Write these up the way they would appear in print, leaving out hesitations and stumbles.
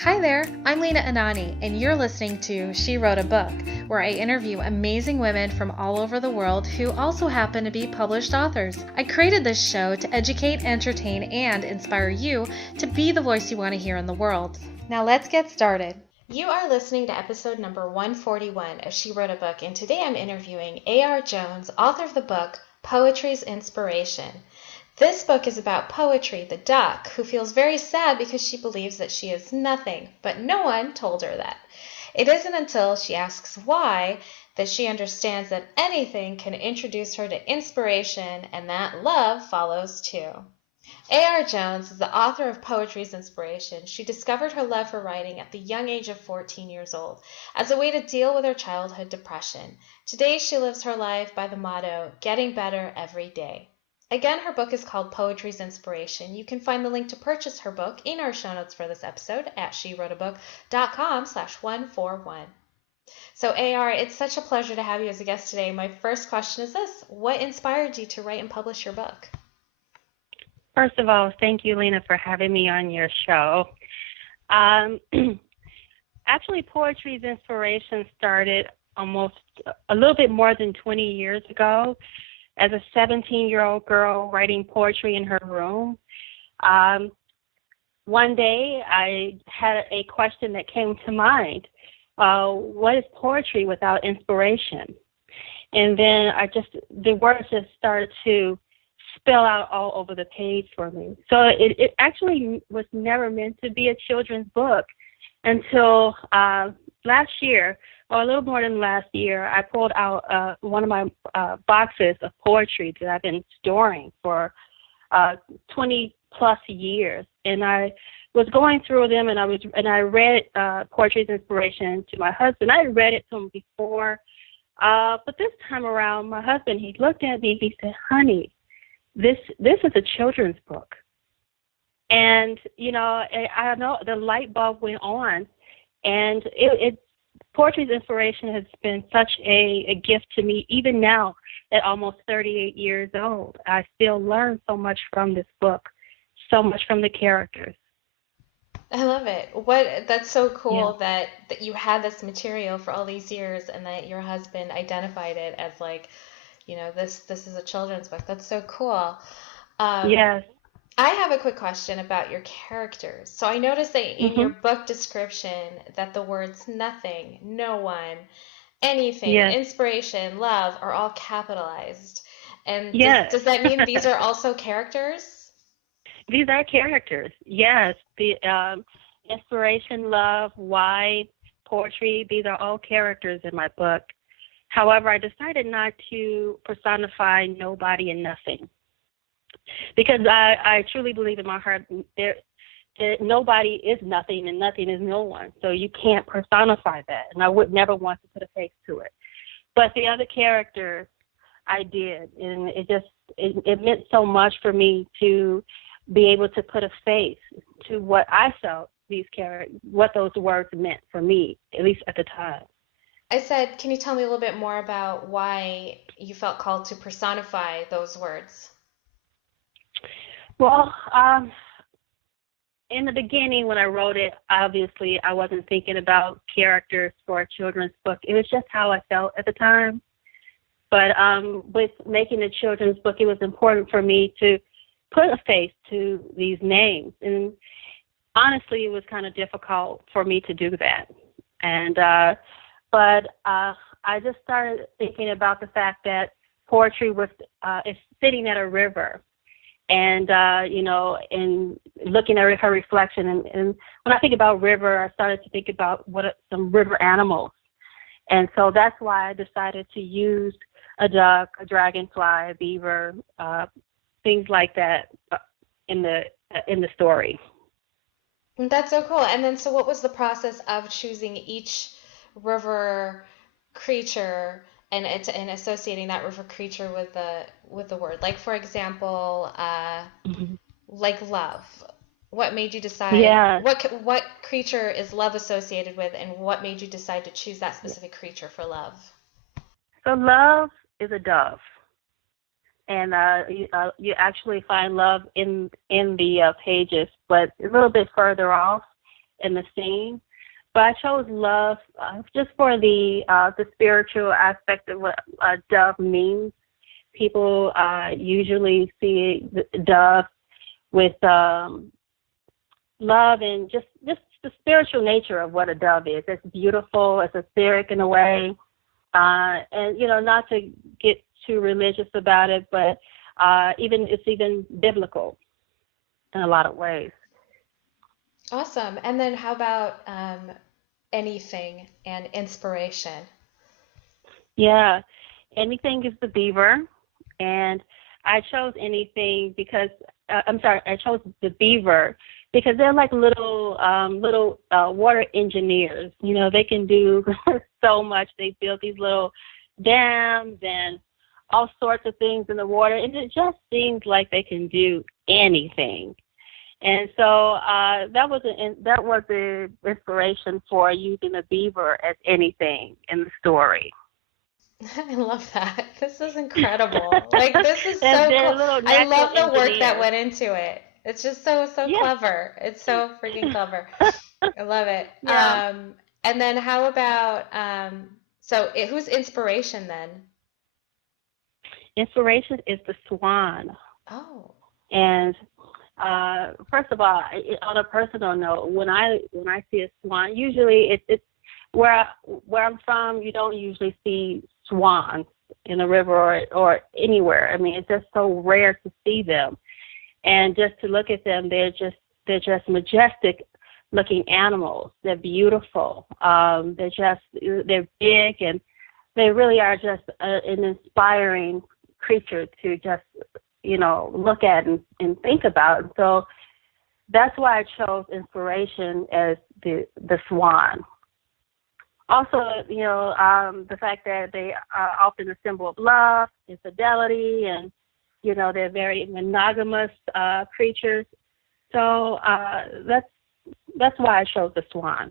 Hi there, I'm Lena Anani, and you're listening to She Wrote a Book, where I interview amazing women from all over the world who also happen to be published authors. I created this show to educate, entertain, and inspire you to be the voice you want to hear in the world. Now let's get started. You are listening to episode number 141 of She Wrote a Book, and today I'm interviewing A.R. Jones, author of the book Poetry's Inspiration. This book is about Poetry, the duck, who feels very sad because she believes that she is nothing, but no one told her that. It isn't until she asks why that she understands that anything can introduce her to inspiration and that love follows too. A.R. Jones is the author of Poetry's Inspiration. She discovered her love for writing at the young age of 14 years old as a way to deal with her childhood depression. Today she lives her life by the motto, getting better every day. Again, her book is called Poetry's Inspiration. You can find the link to purchase her book in our show notes for this episode at SheWroteABook.com/141. So AR, it's such a pleasure to have you as a guest today. My first question is this: what inspired you to write and publish your book? First of all, thank you, Lena, for having me on your show. Actually, Poetry's Inspiration started almost a little bit more than 20 years ago as a 17-year-old girl writing poetry in her room. One day, I had a question that came to mind. What is poetry without inspiration? And then the words just started to spell out all over the page for me. So it actually was never meant to be a children's book until last year, or a little more than last year, I pulled out one of my boxes of poetry that I've been storing for 20 plus years, and I was going through them, and I read Poetry's Inspiration to my husband. I had read it to him before, but this time around, my husband, he looked at me and he said, "Honey, this is a children's book." And I know the light bulb went on, and Poetry's Inspiration has been such a gift to me. Even now, at almost 38 years old, I still learn so much from this book, so much from the characters. I love it. That's so cool that you had this material for all these years and that your husband identified it as this is a children's book. That's so cool. Yes. I have a quick question about your characters. So I noticed that in your book description that the words nothing, no one, anything, inspiration, love are all capitalized. And does that mean these are also characters? These are characters, yes. The inspiration, love, why, poetry, these are all characters in my book. However, I decided not to personify nobody and nothing, because I truly believe in my heart that nobody is nothing and nothing is no one. So you can't personify that, and I would never want to put a face to it. But the other characters, I did, and it meant so much for me to be able to put a face to what I felt what those words meant for me, at least at the time. I said, can you tell me a little bit more about why you felt called to personify those words? Well, in the beginning when I wrote it, obviously I wasn't thinking about characters for a children's book. It was just how I felt at the time. But with making a children's book, it was important for me to put a face to these names. And honestly, it was kind of difficult for me to do that. And but I just started thinking about the fact that poetry is sitting at a river, and and looking at her reflection. And when I think about river, I started to think about some river animals, and so that's why I decided to use a duck, a dragonfly, a beaver, things like that in the story. That's so cool. And then, so what was the process of choosing each river creature and associating that river creature with the word? Like, for example, like love. What made you decide? Yeah. What creature is love associated with, and what made you decide to choose that specific creature for love? So love is a dove, and you actually find love in the pages, but a little bit further off, in the scene. But I chose love just for the spiritual aspect of what a dove means. People usually see the dove with love and just the spiritual nature of what a dove is. It's beautiful, it's etheric in a way, and not to get too religious about it, but it's even biblical in a lot of ways. Awesome. And then how about anything and inspiration? Yeah, anything is the beaver, and I chose anything because I chose the beaver because they're like little water engineers. They can do so much. They build these little dams and all sorts of things in the water, and it just seems like they can do anything. And so that was the inspiration for using the beaver as anything in the story. I love that. This is incredible. Like, this is so they're cool. little I natural love the work that engineers. went into it. It's just so Yeah. clever. It's so freaking clever. I love it. Yeah. And then how about who's inspiration then? Inspiration is the swan. Oh. And first of all, on a personal note, when I see a swan, usually it's where I'm from. You don't usually see swans in a river or anywhere. I mean, it's just so rare to see them, and just to look at them, they're just majestic looking animals. They're beautiful. They're big, and they really are just an inspiring creature to just look at and think about. And so that's why I chose inspiration as the swan. Also, the fact that they are often a symbol of love, infidelity, and they're very monogamous creatures. So that's why I chose the swan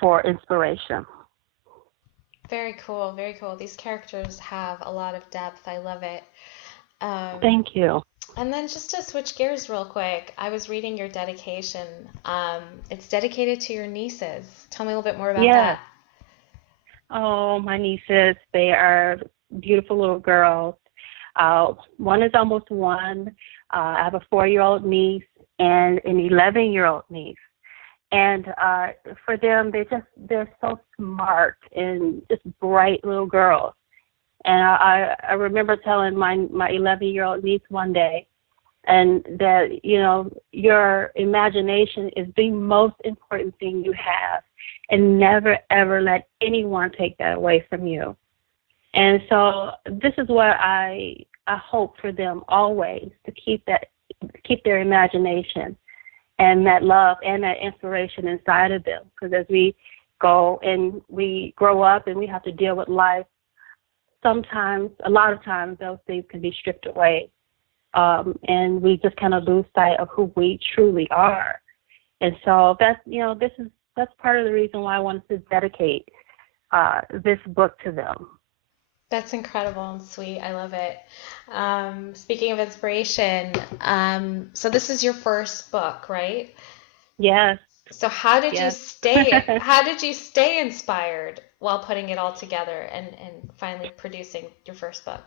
for inspiration. Very cool. Very cool. These characters have a lot of depth. I love it. Thank you. And then just to switch gears real quick, I was reading your dedication. It's dedicated to your nieces. Tell me a little bit more about that. Oh, my nieces, they are beautiful little girls. One is almost one. I have a 4-year-old niece and an 11-year-old niece. And for them, they're so smart and just bright little girls. And I remember telling my 11-year-old niece one day, and that your imagination is the most important thing you have, and never ever let anyone take that away from you. And so this is what I hope for them always, to keep their imagination and that love and that inspiration inside of them. Because as we go and we grow up and we have to deal with life, sometimes, a lot of times, those things can be stripped away. And we just kind of lose sight of who we truly are. And so that's part of the reason why I wanted to dedicate this book to them. That's incredible and sweet. I love it. Speaking of inspiration, so this is your first book, right? Yes. So how did you stay inspired while putting it all together and finally producing your first book?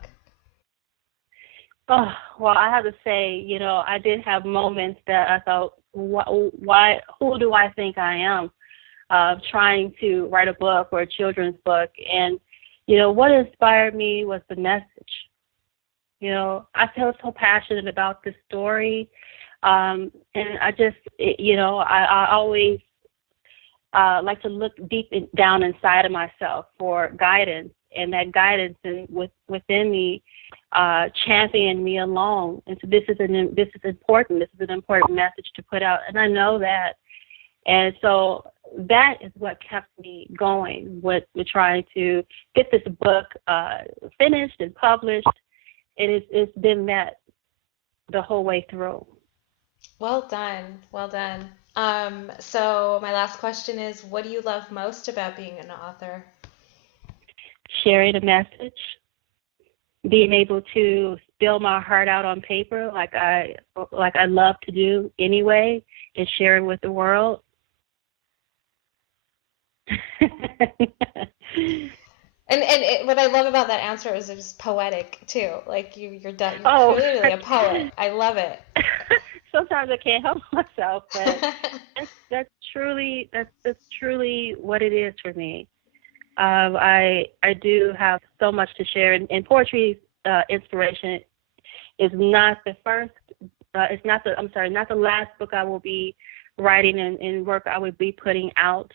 Oh, well, I have to say, I did have moments that I thought, who do I think I am, trying to write a book or a children's book? And, what inspired me was the message. I feel so passionate about this story. And I just, I always like to look down inside of myself for guidance, and that guidance within me champion me along. And so this is important. This is an important message to put out, and I know that. And so that is what kept me going with trying to get this book finished and published. It's been that the whole way through. Well done. Well done. So my last question is, what do you love most about being an author? Sharing a message, being able to spill my heart out on paper like I love to do anyway, and share it with the world. What I love about that answer is it's poetic too. Like you're done. You're Oh, clearly a poet. I love it. sometimes I can't help myself, but that's truly what it is for me. I do have so much to share, and poetry inspiration is not the first. It's not the. I'm sorry, not the last book I will be writing and work I will be putting out.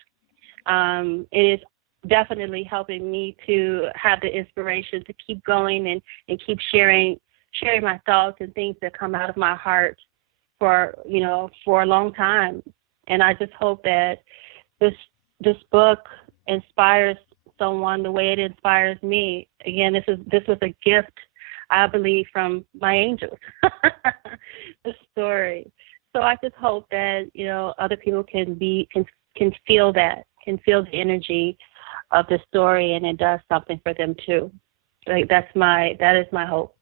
It is definitely helping me to have the inspiration to keep going and keep sharing my thoughts and things that come out of my heart for a long time. And I just hope that this book inspires someone the way it inspires me. Again, this was a gift, I believe, from my angels. The story. So I just hope that other people can feel that, can feel the energy of the story, and it does something for them too. Like that is my hope.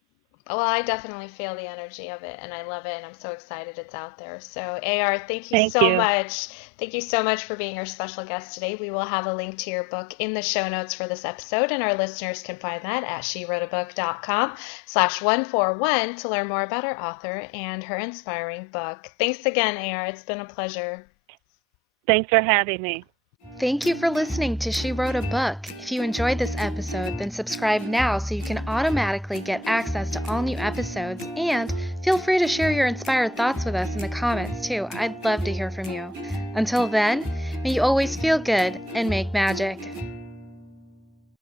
Well, I definitely feel the energy of it, and I love it, and I'm so excited it's out there. So, AR, thank you Thank so you. much. Thank you so much for being our special guest today. We will have a link to your book in the show notes for this episode, and our listeners can find that at SheWroteABook.com/141 to learn more about our author and her inspiring book. Thanks again, AR. It's been a pleasure. Thanks for having me. Thank you for listening to She Wrote a Book. If you enjoyed this episode, then subscribe now so you can automatically get access to all new episodes, and feel free to share your inspired thoughts with us in the comments too. I'd love to hear from you. Until then, may you always feel good and make magic.